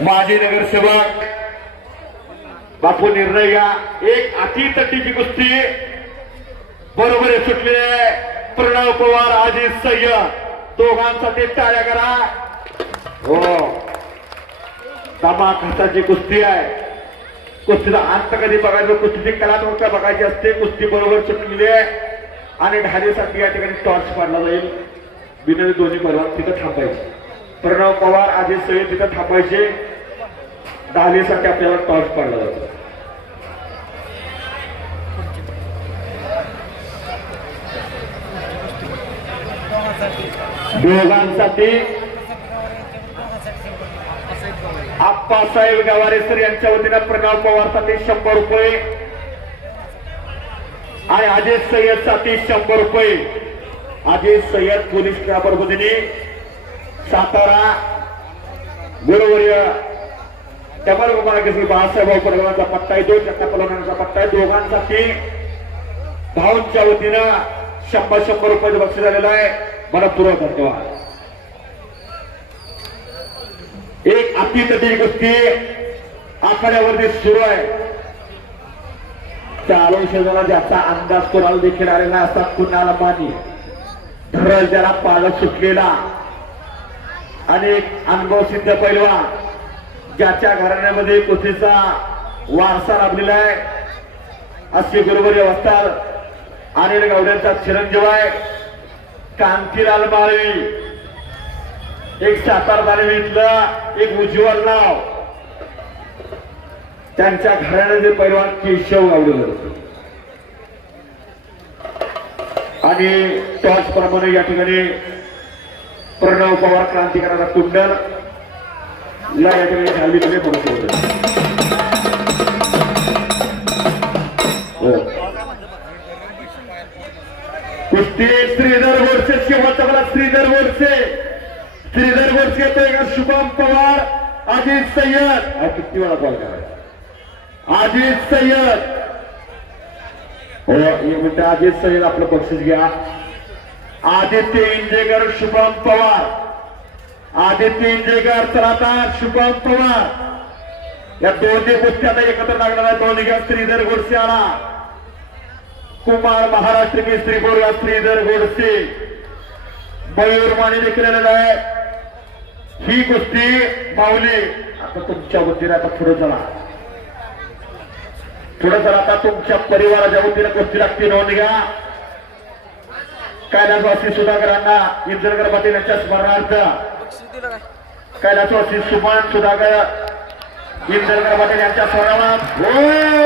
माजी नगरसेवक बापू निर्णय घ्या एक अति तटीची कुस्ती. बरोबर आहे सुटले. प्रणव पवार अजित सय्यद. दोघांसाठी टाळ्या करा. हो. तमा खताची कुस्ती आहे. कुस्तीचा अंत कधी बघायचं? कुस्तीची कलात्मकता बघायची असते. कुस्ती बरोबर सुटलेली आहे. आणि ढालीसाठी या ठिकाणी टॉर्च पाडला जाईल. बिनवी दोन्ही बरोबर तिथं थांबायचं. प्रणव पवार अजित सगळे तिथं थांबायचे. दहावीसाठी आपल्याला टॉर्च पाडला जातो दोघांसाठी आप्पासाहेब गवारेसर यांच्या वतीनं प्रणव पवारसाठी शंभर रुपये आणि अजित सय्यदसाठी शंभर रुपये. अजित सय्यद पोलीस प्रबोधिनी सातारा गुरुवर्य टबल गोपाळकेसरी बाळासाहेब परगणाचा पट्टा आहे दोन चक्का पलवण्याचा पट्टा आहे. दोघांसाठी भाऊंच्या वतीनं शंभर शंभर रुपयाचं बक्षीस झालेलं आहे. मनपूर्वक धन्यवाद. एक अतितटी गोष्टी आखाड्यावरती सुरू आहे. चालू शेजारा ज्याचा अंदाज कोणाला देखील आलेला असतात कुणाला मानी धरल त्याला पालक सुटलेला. आणि एक अनुभव सिद्ध पैलवान ज्याच्या घराण्यामध्ये कुस्तीचा वारसा लाभलेला आहे. अशी बरोबर व्यवस्था अनिल गावड्यांचा चिरंजीव आहे. कांतीलाल माळवी एक सातार माळवी इथलं एक उज्ज्वल नाव. त्यांच्या घराण्याचे पैलवान केशव गावडेकर आणि टॉर्च प्रमाणे या ठिकाणी प्रणव पवार क्रांतिकाराचा कुंडल या ठिकाणी झाली गेले म्हणून हो. कुस्ती श्रीधर गोडसे किंवा मला श्रीधर गोडसे श्रीधर गोडसे येतोय शुभम पवार अजित सय्यद. हा किती वेळा कॉल करा अजित सय्यद. हो एक मिनिट अजित सय्यद आपलं बक्षीस घ्या. आदित्य इंजेकर शुभम पवार. आदित्य इंजेकर चलाता शुभम पवार. या दोन्ही गोष्टी आता एकत्र लागणार आहे दोन्ही घ्या श्रीधर गोडसे आला कुमार महाराष्ट्र केसरी बोरगा श्रीधर गोडसे. मयूर माने देखील आहे ही कुस्ती माऊली आता तुमच्या वतीने आता पुढे चला. पुढे चला आता तुमच्या परिवाराच्या वतीने गोष्टी लागते नोंद घ्या. कैलासवासी सुधाकरांना इंद्रकर पाटील यांच्या स्मरणार्थ. कैलासवासी सुमन सुधाकर इंद्रकर पाटील यांच्या स्मरणार्थ.